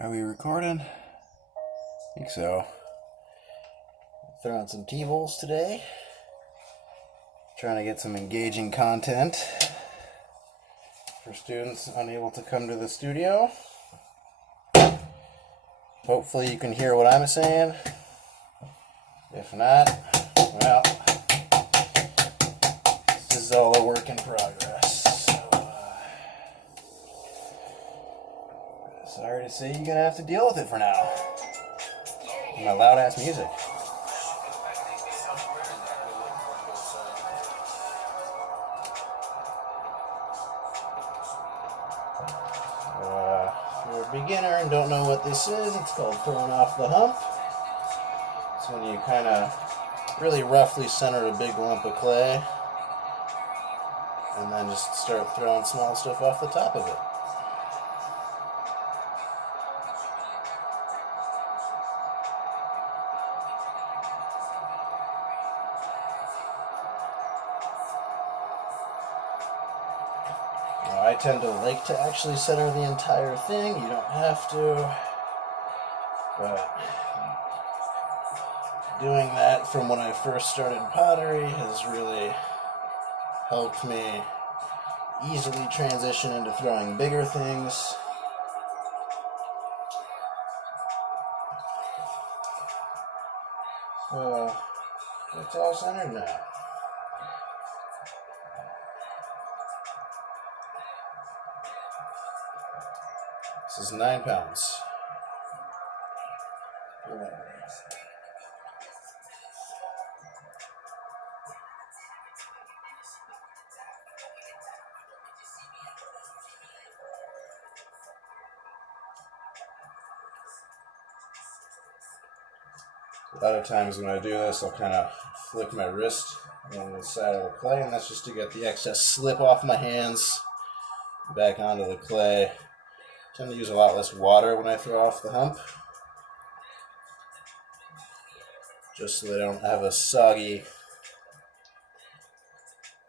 Are we recording? I think so. Throwing some Teabowls today. Trying to get some engaging content for students unable to come to the studio. Hopefully you can hear what I'm saying. If not, well, this is all a work in progress. Sorry to say you're gonna have to deal with it for now. My loud ass music. If you're a beginner and don't know what this is, it's called throwing off the hump. It's when you kind of really roughly center a big lump of clay and then just start throwing small stuff off the top of it. I tend to like to actually center the entire thing. You don't have to, but doing that from when I first started pottery has really helped me easily transition into throwing bigger things. So it's all centered now. This is 9 pounds. A lot of times when I do this, I'll kind of flick my wrist on the side of the clay, and that's just to get the excess slip off my hands back onto the clay. I tend to use a lot less water when I throw off the hump, just so they don't have a soggy,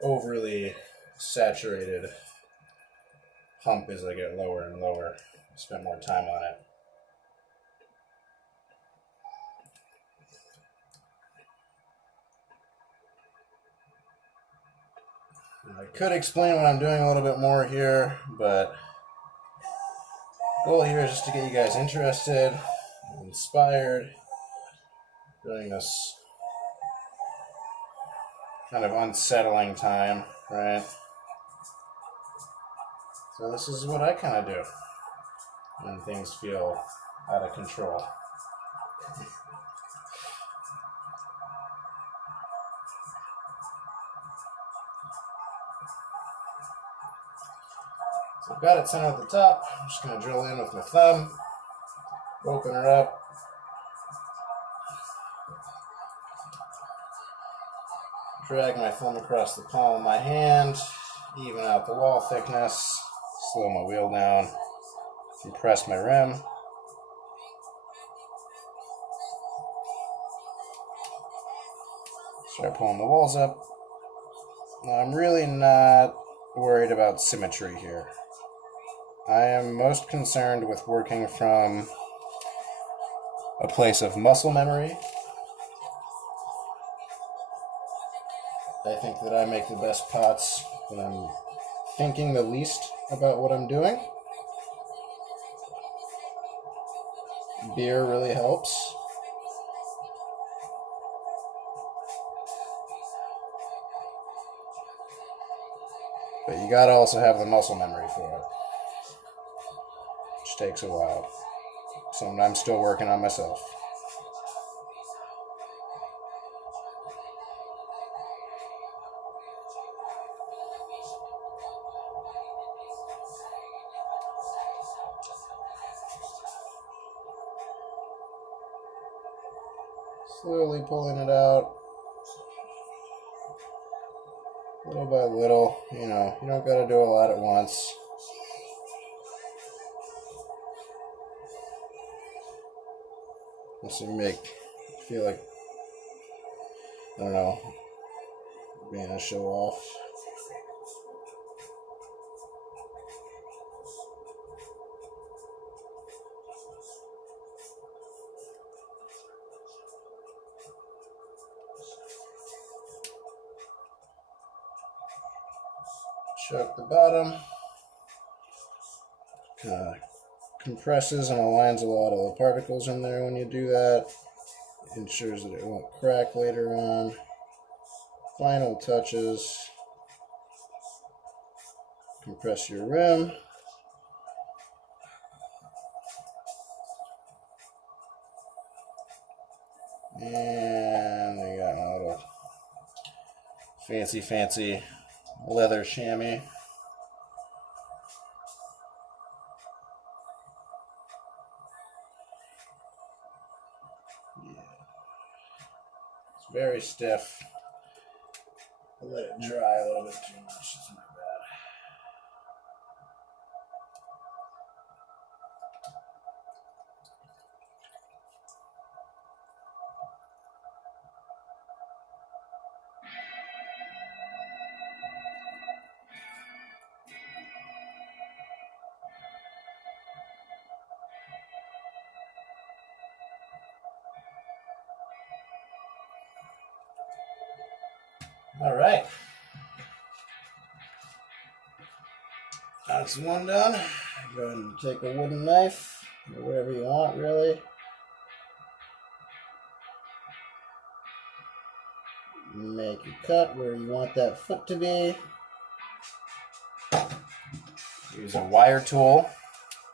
overly saturated hump as I get lower and lower. I spend more time on it. I could explain what I'm doing a little bit more here, but the goal here is just to get you guys interested, inspired, during this kind of unsettling time, right? So this is what I kind of do when things feel out of control. So I've got it centered at the top. I'm just going to drill in with my thumb, open her up. Drag my thumb across the palm of my hand, even out the wall thickness, slow my wheel down, compress my rim. Start pulling the walls up. Now, I'm really not worried about symmetry here. I am most concerned with working from a place of muscle memory. I think that I make the best pots when I'm thinking the least about what I'm doing. Beer really helps. But you gotta also have the muscle memory for it, which takes a while. Something I'm still working on myself. Slowly pulling it out, little by little. You know, you don't gotta do a lot at once. Just to feel like, I don't know, being a show off. choke the bottom. Kind of compresses and aligns a lot of the particles in there when you do that. Ensures that it won't crack later on. Final touches. Compress your rim. And we got a little fancy leather chamois. Yeah. It's very stiff. I let it dry a little bit too much. It's not bad. All right. That's one done. Go ahead and take a wooden knife, or whatever you want, really. Make a cut where you want that foot to be. Use a wire tool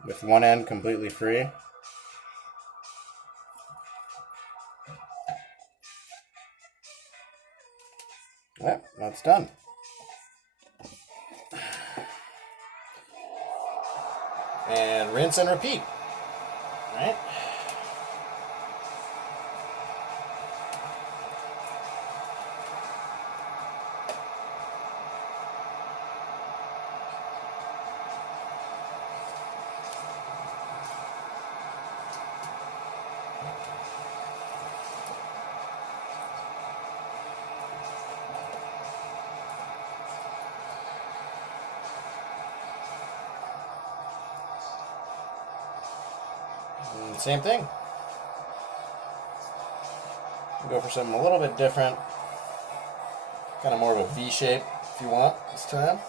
with one end completely free. Yep, that's done. And rinse and repeat. All right. And same thing. Go for something a little bit different. Kind of more of a V shape if you want this time.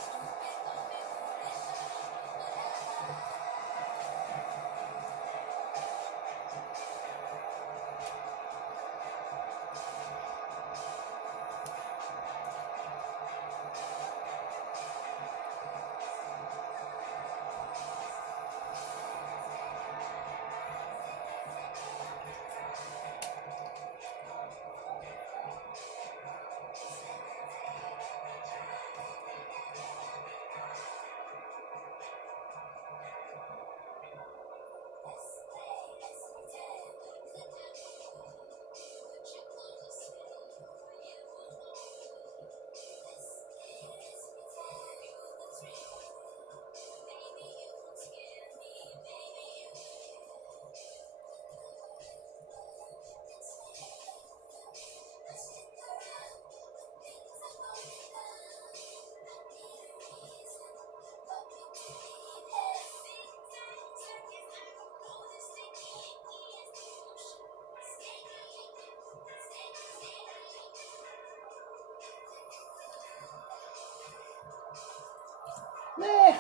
Nah.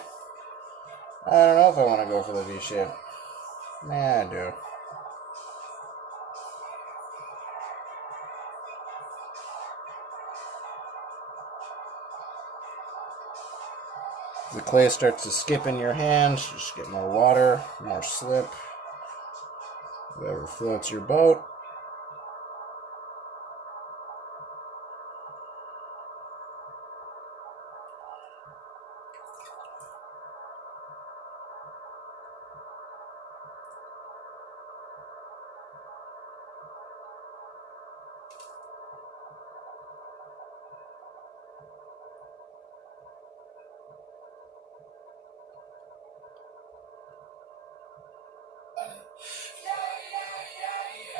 I don't know if I want to go for the V shape. Nah, I do. The clay starts to skip in your hands, just get more water, more slip. Whatever floats your boat.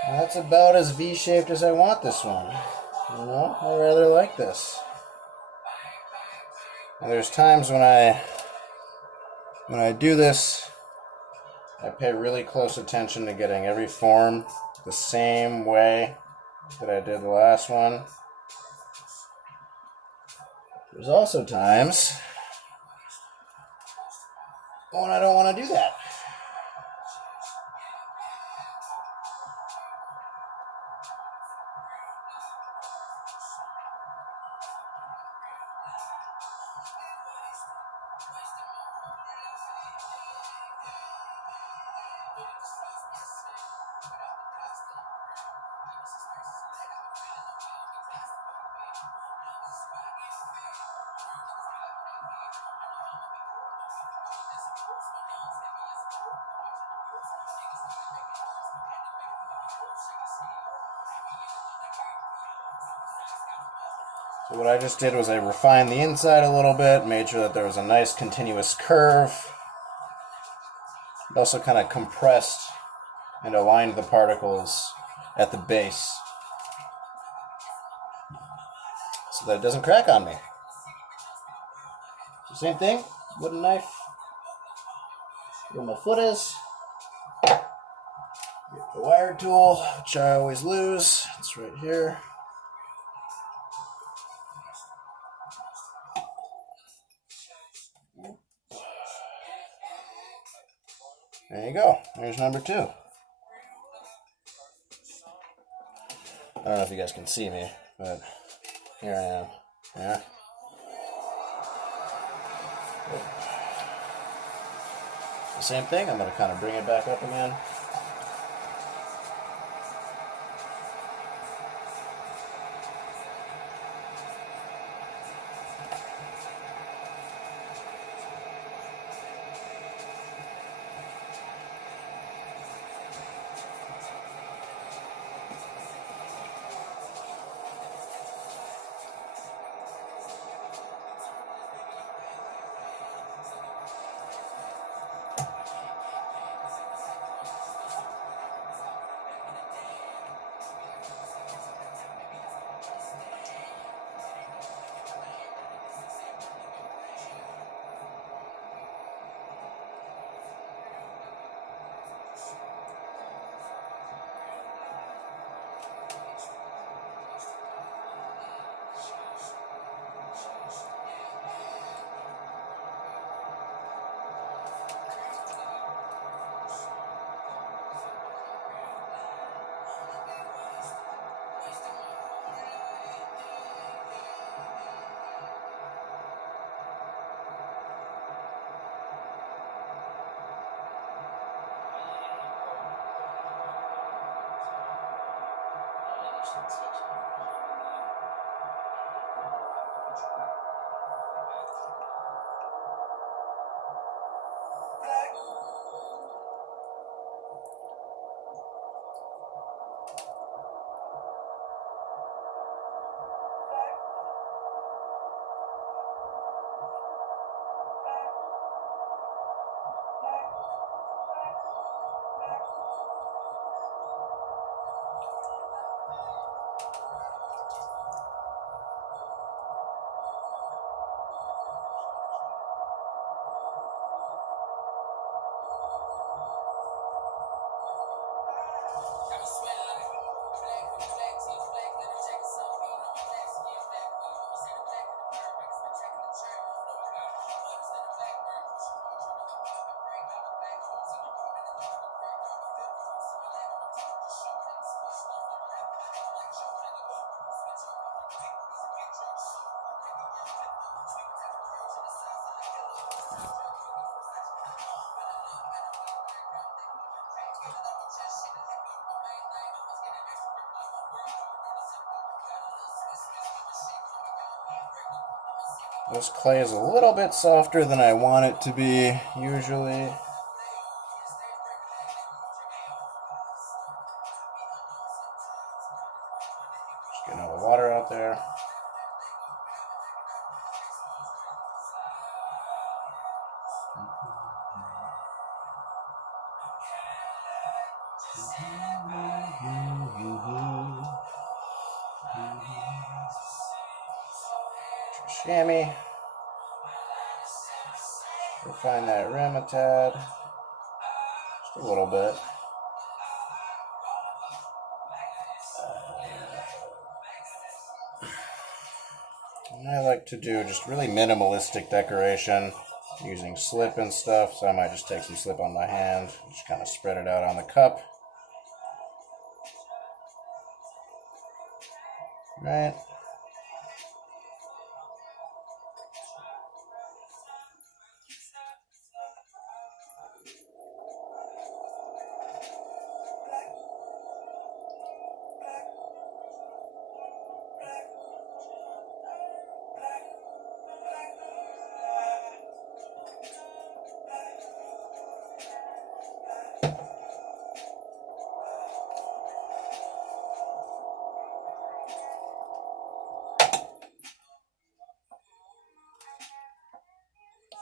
That's about as V-shaped as I want this one. You know, I rather like this. And there's times when I do this, I pay really close attention to getting every form the same way that I did the last one. There's also times when I don't want to do that. So what I just did was I refined the inside a little bit, made sure that there was a nice continuous curve. It also kind of compressed and aligned the particles at the base so that it doesn't crack on me. So same thing, wooden knife, where my foot is. Get the wire tool, which I always lose. It's right here. There you go. There's number 2. I don't know if you guys can see me, but here I am. Yeah. The same thing. I'm going to kind of bring it back up again. This clay is a little bit softer than I want it to be, usually. Just getting all the water out there. Chamois. Refine that rim a tad. Just a little bit. And I like to do just really minimalistic decoration. using slip and stuff, so I might just take some slip on my hand, just kind of spread it out on the cup. Right.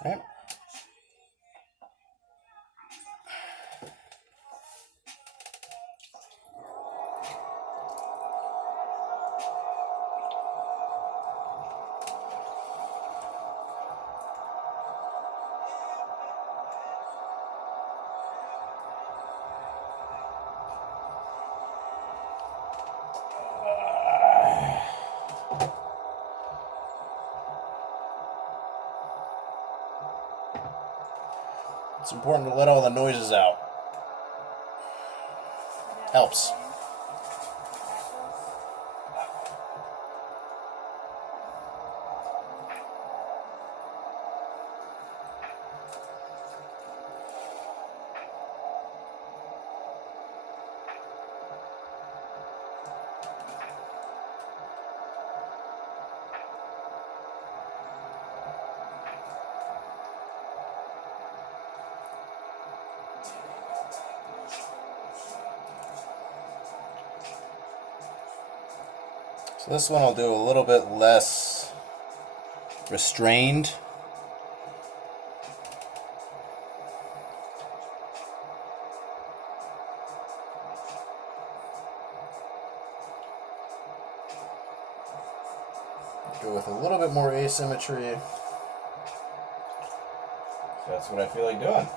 Right. It's important to let all the noises out. Helps. So this one I'll do a little bit less restrained. Go with a little bit more asymmetry. That's what I feel like doing.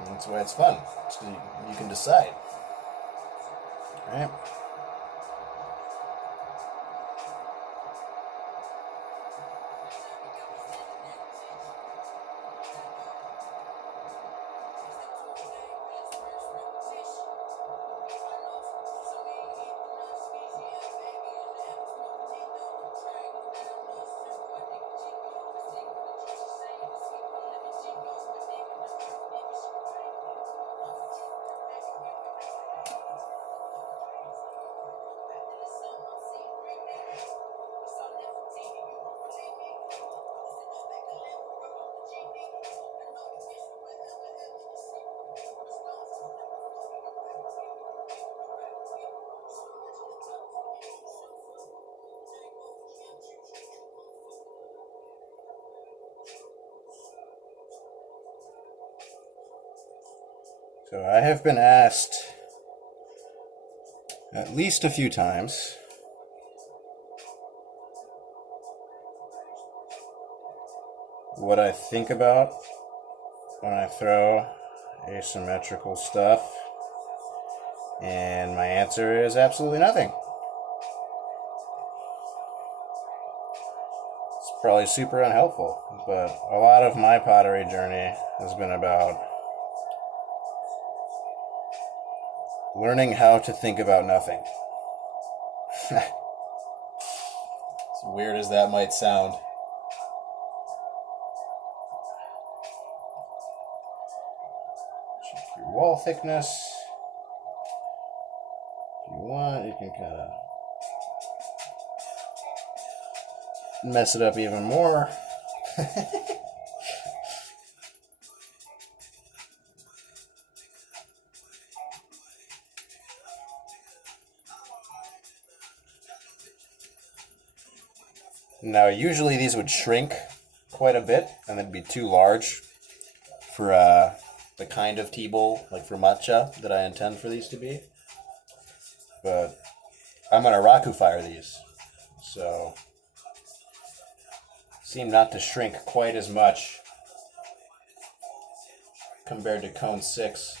And that's why it's fun. It's 'cause you can decide. Right? So I have been asked at least a few times what I think about when I throw asymmetrical stuff, and my answer is absolutely nothing. It's probably super unhelpful, but a lot of my pottery journey has been about learning how to think about nothing. As weird as that might sound. Check your wall thickness. If you want, you can kind of mess it up even more. Now, usually these would shrink quite a bit, and they'd be too large for the kind of tea bowl, like for matcha, that I intend for these to be. But I'm going to raku fire these, so seem not to shrink quite as much compared to cone 6.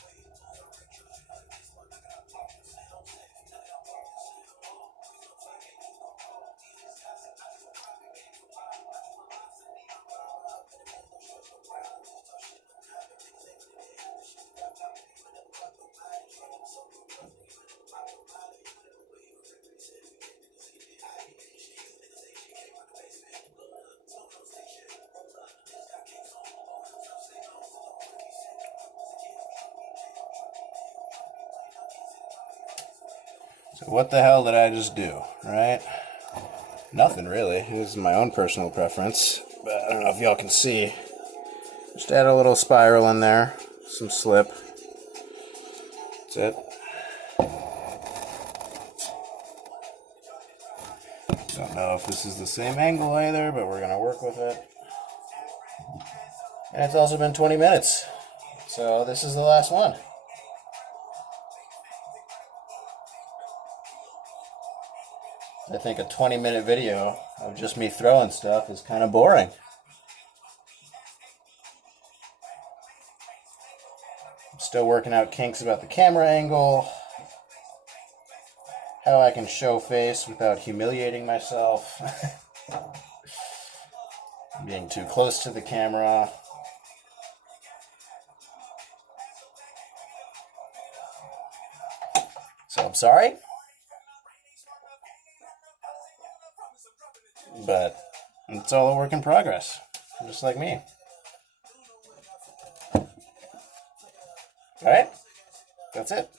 So what the hell did I just do, right? Nothing really. This is my own personal preference, but I don't know if y'all can see. Just add a little spiral in there, some slip. That's it. Don't know if this is the same angle either, but we're gonna work with it. And it's also been 20 minutes, so this is the last one. I think a 20-minute video of just me throwing stuff is kind of boring. I'm still working out kinks about the camera angle, how I can show face without humiliating myself, being too close to the camera. So I'm sorry, but it's all a work in progress, just like me. Alright, that's it.